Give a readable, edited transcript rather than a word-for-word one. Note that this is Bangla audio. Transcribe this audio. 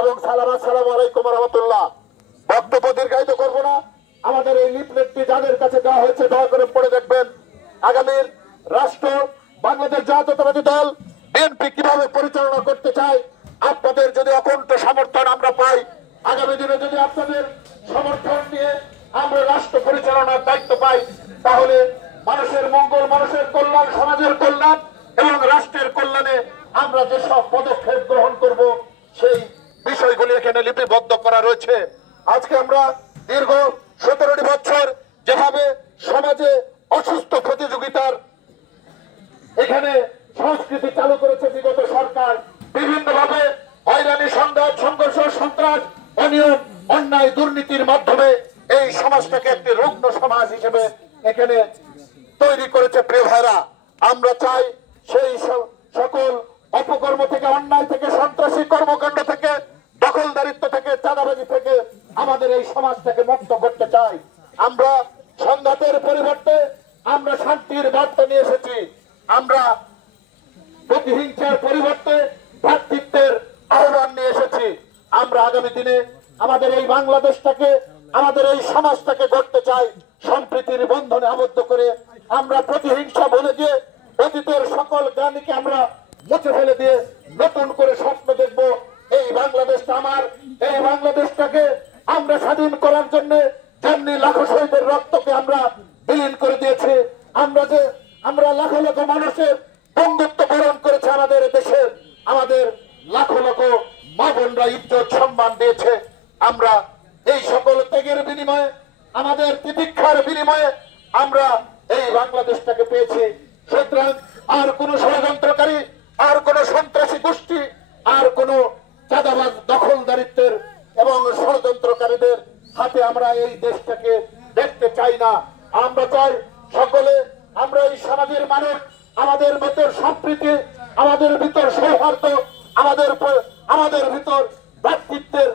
এবং সালাম আসসালামু আলাইকুম ওয়া রাহমাতুল্লাহ। বক্তব্য দীর্ঘায়িত করব না। আমাদের এই লিফলেটটি যাদের কাছে দেওয়া হয়েছে দয়া করে পড়ে দেখবেন। আগামীর রাষ্ট্র বাংলাদেশ জাতীয়তাবাদী দল বিএনপি কিভাবে পরিচালনা করতে চায়, আপনাদের যদি অকুণ্ঠ সমর্থন আমরা পাই, আগামী দিনে যদি আপনাদের সমর্থন নিয়ে আমরা রাষ্ট্র পরিচালনার দায়িত্ব পাই, তাহলে মানুষের মঙ্গল, মানুষের কল্যাণ, সমাজের কল্যাণ এবং রাষ্ট্রের কল্যাণে আমরা যেসব পদক্ষেপ গ্রহণ করব সেই বিষয়গুলি এখানে লিপিবদ্ধ করা রয়েছে। আজকে আমরা দীর্ঘ 17টি বছর যেভাবে সমাজে অসুস্থ প্রতিযোগিতার এখানে সংস্কৃতি চালু করেছে বিগত সরকার, বিভিন্নভাবে হয়রানি, সংঘাত, সংঘর্ষ, সন্ত্রাস, অনিয়ম, অন্যায়, দুর্নীতির মাধ্যমে এই সমাজটাকে একটি রুগ্ন সমাজ হিসেবে এখানে তৈরি করেছে। প্রিয় ভাইরা, আমরা চাই সেই সকল অপকর্ম থেকে, অন্যায় থেকে, সন্ত্রাসী কর্মকাণ্ড থেকে, দখলদারিত্ব থেকে, চাঁদাবাজি থেকে আমাদের এই সমাজটাকে মুক্ত করতে চাই। আমরা সংঘাতের পরিবর্তে আমরা শান্তির বার্তা নিয়ে এসেছি। আমরা প্রতিহিংসার পরিবর্তে ভ্রাতৃত্বের আহ্বান নিয়ে এসেছি। আমরা আগামী দিনে আমাদের এই বাংলাদেশটাকে, আমাদের এই সমাজটাকে গড়তে চাই সম্প্রীতির বন্ধনে আবদ্ধ করে। আমরা প্রতিহিংসা ভুলে গিয়ে অতীতের সকল জ্ঞানীকে আমরা মুছে ফেলে দিয়ে নতুন করে স্বপ্ন দেখব এই বাংলাদেশটা আমার, এই বাংলাদেশটাকে আমরা স্বাধীন করার জন্য যেমনি লাখো শহীদের রক্তকে আমরা বিলীন করে দিয়েছি, আমরা লাখো লাখো মানুষের বন্ধুত্ব বরণ করেছে আমাদের দেশে, আমাদের লাখো লাখো মা বোনরা ইজ্জত সম্মান দিয়েছে। আমরা এই সকল ত্যাগের বিনিময়ে, আমাদের তিতিক্ষার বিনিময়ে আমরা এই বাংলাদেশটাকে পেয়েছি। সুতরাং আর কোন ষড়যন্ত্রকারী, আর কোন সন্ত্রাসী গোষ্ঠী, আর কোন চাঁদাবাজ, দখলদারিত্বের এবং ষড়যন্ত্রকারীদের হাতে আমরা এই দেশটাকে দেখতে চাই না। আমরা চাই সকলে আমরা এই সমাজের মানুষ, আমাদের ভিতর সম্প্রীতি, আমাদের ভিতর সৌহার্দ্য, আমাদের ভিতর ভ্রাতৃত্বের